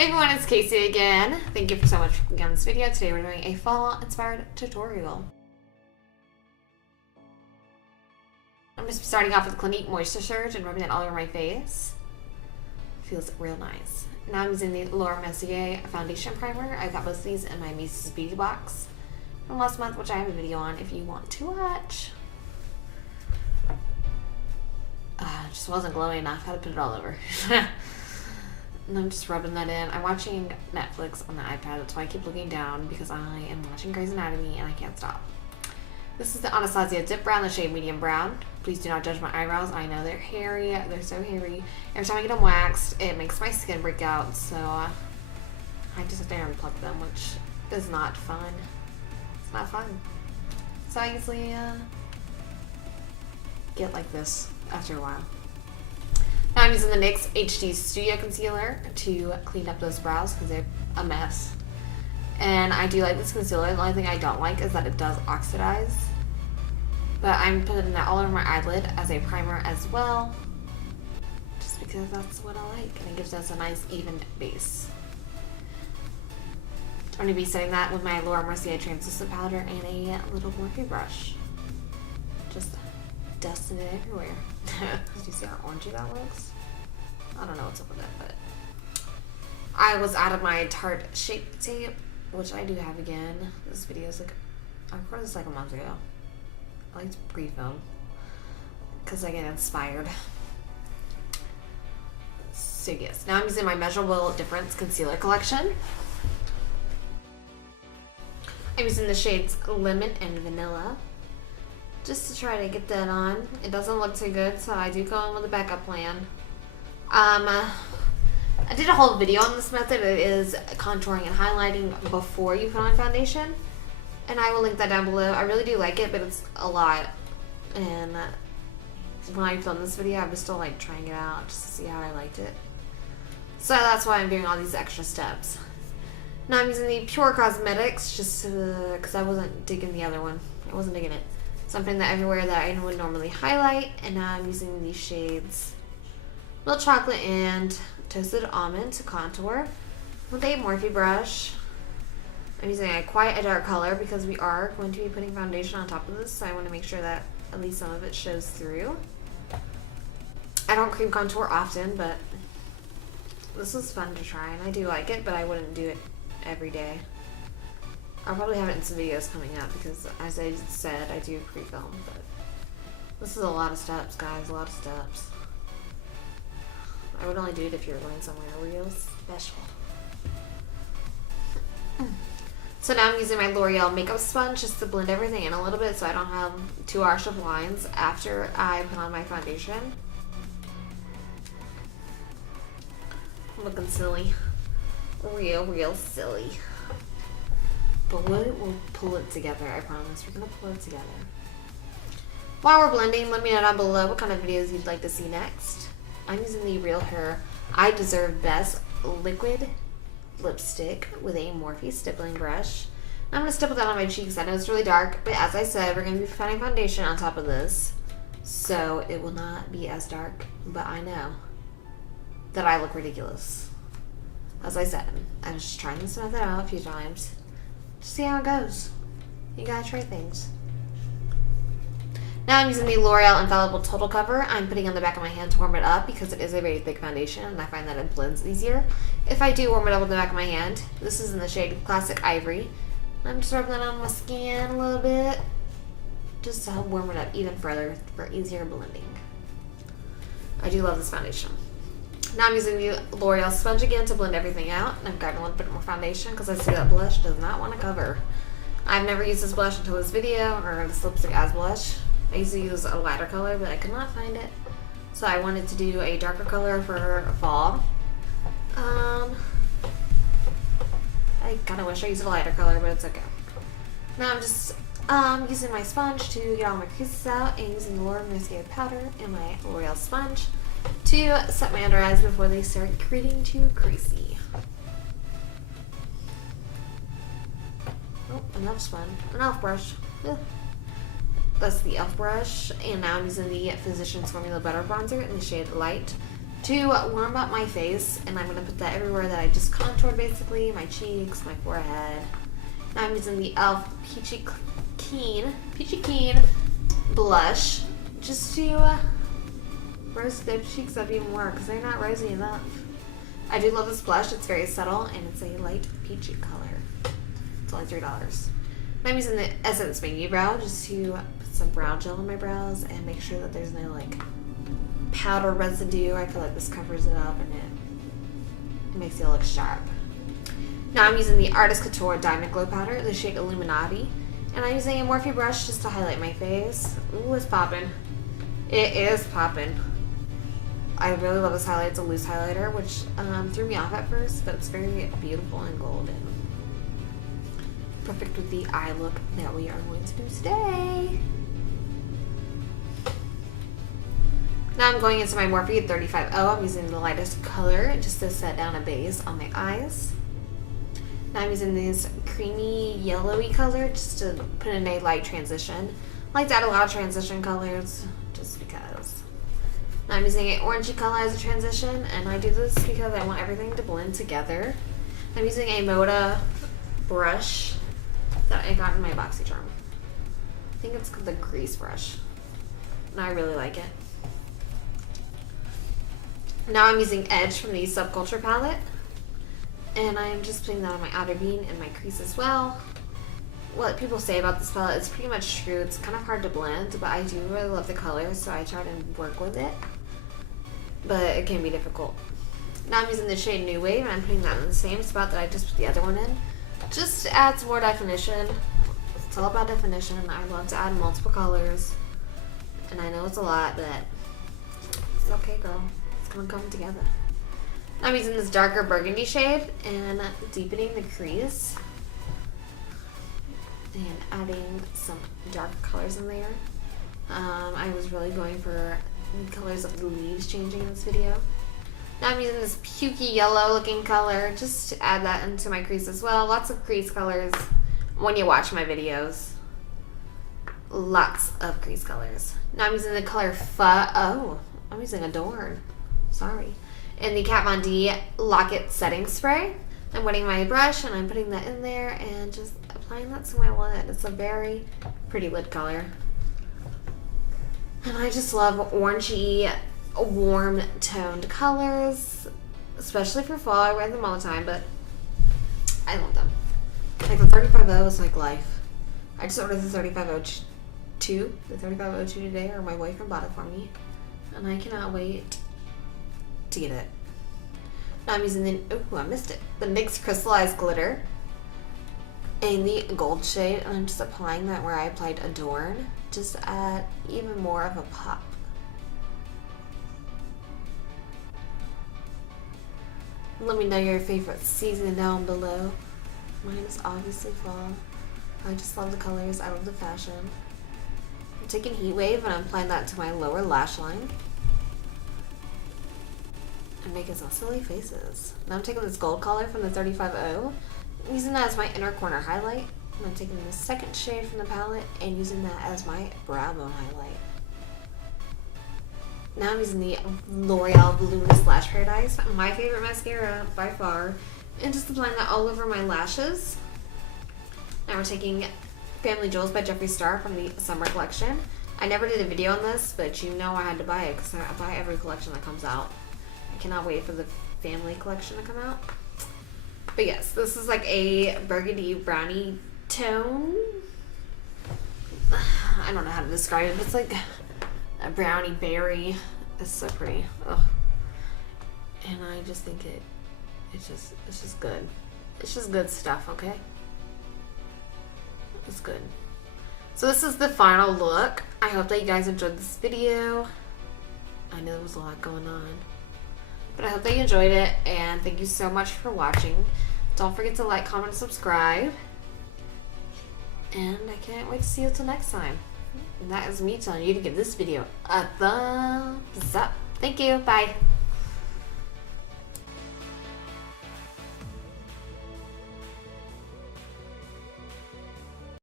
Hey everyone, it's Casey again. Thank you so much for clicking on this video. Today we're doing a fall-inspired tutorial. I'm just starting off with Clinique Moisture Surge and rubbing it all over my face. Feels real nice. Now I'm using the Mercier Foundation Primer. I got both of these in my Macy's Beauty box from last month, which I have a video on if you want to watch. It just wasn't glowing enough. I had to put it all over. And I'm just rubbing that in. I'm watching Netflix on the iPad. That's why I keep looking down, because I am watching Grey's Anatomy and I can't stop. This is the Anastasia Dipbrow in the shade Medium Brown. Please do not judge my eyebrows. I know they're hairy. They're so hairy. Every time I get them waxed, it makes my skin break out. So I just have to unplug them, which is not fun. It's not fun. So I usually get like this after a while. Now I'm using the Nyx HD Studio Concealer to clean up those brows because they're a mess. And I do like this concealer. The only thing I don't like is that it does oxidize. But I'm putting that all over my eyelid as a primer as well, just because that's what I like, and it gives us a nice even base. I'm going to be setting that with my Mercier translucent powder and a little Morphe brush. Just dusting it everywhere. Did you see how orangey that looks? I don't know what's up with it, but I was out of my Tarte Shape Tape, which I do have again. This video is like, I recorded this like a month ago. I like to pre-film because I get inspired. So yes, now I'm using my Measurable Difference Concealer Collection. I'm using the shades Lemon and Vanilla, just to try to get that on. It doesn't look too good, so I do go in with a backup plan. I did a whole video on this method. It is contouring and highlighting before you put on foundation, and I will link that down below. I really do like it, but it's a lot, and when I filmed this video, I was still like trying it out just to see how I liked it. So that's why I'm doing all these extra steps. Now I'm using the Pur Cosmetics just because I wasn't digging the other one. I wasn't digging it. So I'm putting that everywhere that I would normally highlight, and now I'm using these shades Milk Chocolate and Toasted Almond to contour with a Morphe brush. I'm using quite a dark color because we are going to be putting foundation on top of this, so I want to make sure that at least some of it shows through. I don't cream contour often, but this was fun to try, and I do like it, but I wouldn't do it every day. I'll probably have it in some videos coming up because, as I said, I do pre-film, but this is a lot of steps, guys, a lot of steps. I would only do it if you're going somewhere real special. So now I'm using my L'Oreal makeup sponge just to blend everything in a little bit so I don't have too harsh of lines after I put on my foundation. I'm looking silly. Real silly. But we'll pull it together, I promise. We're gonna pull it together. While we're blending, let me know down below what kind of videos you'd like to see next. I'm using the Real Her I Deserve Best Liquid Lipstick with a Morphe stippling brush. I'm gonna stipple that on my cheeks. I know it's really dark, but as I said, we're gonna be putting foundation on top of this, so it will not be as dark, but I know that I look ridiculous. As I said, I was just trying this method out a few times. Just see how it goes. You gotta try things. Now I'm using the L'Oreal Infallible Total Cover. I'm putting it on the back of my hand to warm it up because it is a very thick foundation and I find that it blends easier if I do warm it up with the back of my hand. This is in the shade Classic Ivory. I'm just rubbing that on my skin a little bit just to help warm it up even further for easier blending. I do love this foundation. Now I'm using the L'Oreal sponge again to blend everything out. And I've got a little bit more foundation because I see that blush does not want to cover. I've never used this blush until this video, or this lipstick as blush. I used to use a lighter color, but I could not find it. So I wanted to do a darker color for fall. I kind of wish I used a lighter color, but it's okay. Now I'm just using my sponge to get all my creases out and using the Mercier powder and my L'Oreal sponge to set my under eyes before they start getting too creasy. Oh, enough sponge. Enough brush. Ugh. That's the E.L.F brush, and now I'm using the Physicians Formula Butter Bronzer in the shade Light to warm up my face, and I'm going to put that everywhere that I just contoured, basically. My cheeks, my forehead. Now I'm using the E.L.F. Peachy Keen blush just to rose their cheeks up even more because they're not rosy enough. I do love this blush. It's very subtle, and it's a light peachy color. It's only $3. I'm using the Essence Measurable just to put some brow gel on my brows and make sure that there's no like powder residue. I feel like this covers it up and it makes it look sharp. Now I'm using the Artis Couture Diamond Glow Powder, the shade Illuminati, and I'm using a Morphe brush just to highlight my face. Ooh, it's popping. It is popping. I really love this highlight. It's a loose highlighter, which threw me off at first, but it's very beautiful and golden. Perfect with the eye look that we are going to do today. Now I'm going into my Morphe 35O. I'm using the lightest color just to set down a base on my eyes. Now I'm using this creamy yellowy color just to put in a light transition. I like to add a lot of transition colors just because. Now I'm using an orangey color as a transition, and I do this because I want everything to blend together. I'm using a Moda brush that I got in my BoxyCharm. I think it's the grease brush, and I really like it. Now I'm using Edge from the Subculture palette, and I'm just putting that on my outer beam and my crease as well. What people say about this palette is pretty much true. It's kind of hard to blend, but I do really love the colors, so I try to work with it. But it can be difficult. Now I'm using the shade New Wave, and I'm putting that in the same spot that I just put the other one in, just to add some more definition. It's all about definition. I love to add multiple colors, and I know it's a lot, but it's okay, girl. It's gonna come together. I'm using this darker burgundy shade and deepening the crease and adding some dark colors in there. I was really going for the colors of the leaves changing in this video. Now I'm using this pukey yellow looking color just to add that into my crease as well. Lots of crease colors when you watch my videos. Lots of crease colors. Now I'm using the color I'm using Adorn. Sorry. And the Kat Von D Lock-It Setting Spray. I'm wetting my brush and I'm putting that in there and just applying that to my lid. It's a very pretty lid color. And I just love orangey, warm toned colors, especially for fall. I wear them all the time, but I love them. Like the 35O is like life. I just ordered the 3502 today, or my boyfriend bought it for me, and I cannot wait to get it. Now I'm using the NYX Crystallized Glitter in the gold shade, and I'm just applying that where I applied Adorn, just to add even more of a pop. Let me know your favorite season down below. Mine is obviously fall. I just love the colors. I love the fashion. I'm taking Heat Wave and I'm applying that to my lower lash line. I'm making some silly faces. Now I'm taking this gold color from the 35O, using that as my inner corner highlight. And I'm taking the second shade from the palette and using that as my brow bone highlight. Now I'm using the L'Oreal Voluminous Lash Paradise, my favorite mascara by far, and just applying that all over my lashes. Now we're taking Family Jewels by Jeffree Star from the summer collection. I never did a video on this, but you know I had to buy it because I buy every collection that comes out. I cannot wait for the family collection to come out. But yes, this is like a burgundy brownie tone. I don't know how to describe it, but it's like a brownie berry. It's so pretty. Ugh. And I just think it's just good. It's just good stuff, okay? It's good. So this is the final look. I hope that you guys enjoyed this video. I know there was a lot going on, but I hope that you enjoyed it, and thank you so much for watching. Don't forget to like, comment, and subscribe. And I can't wait to see you until next time. And that is me telling you to give this video a thumbs up. Thank you. Bye.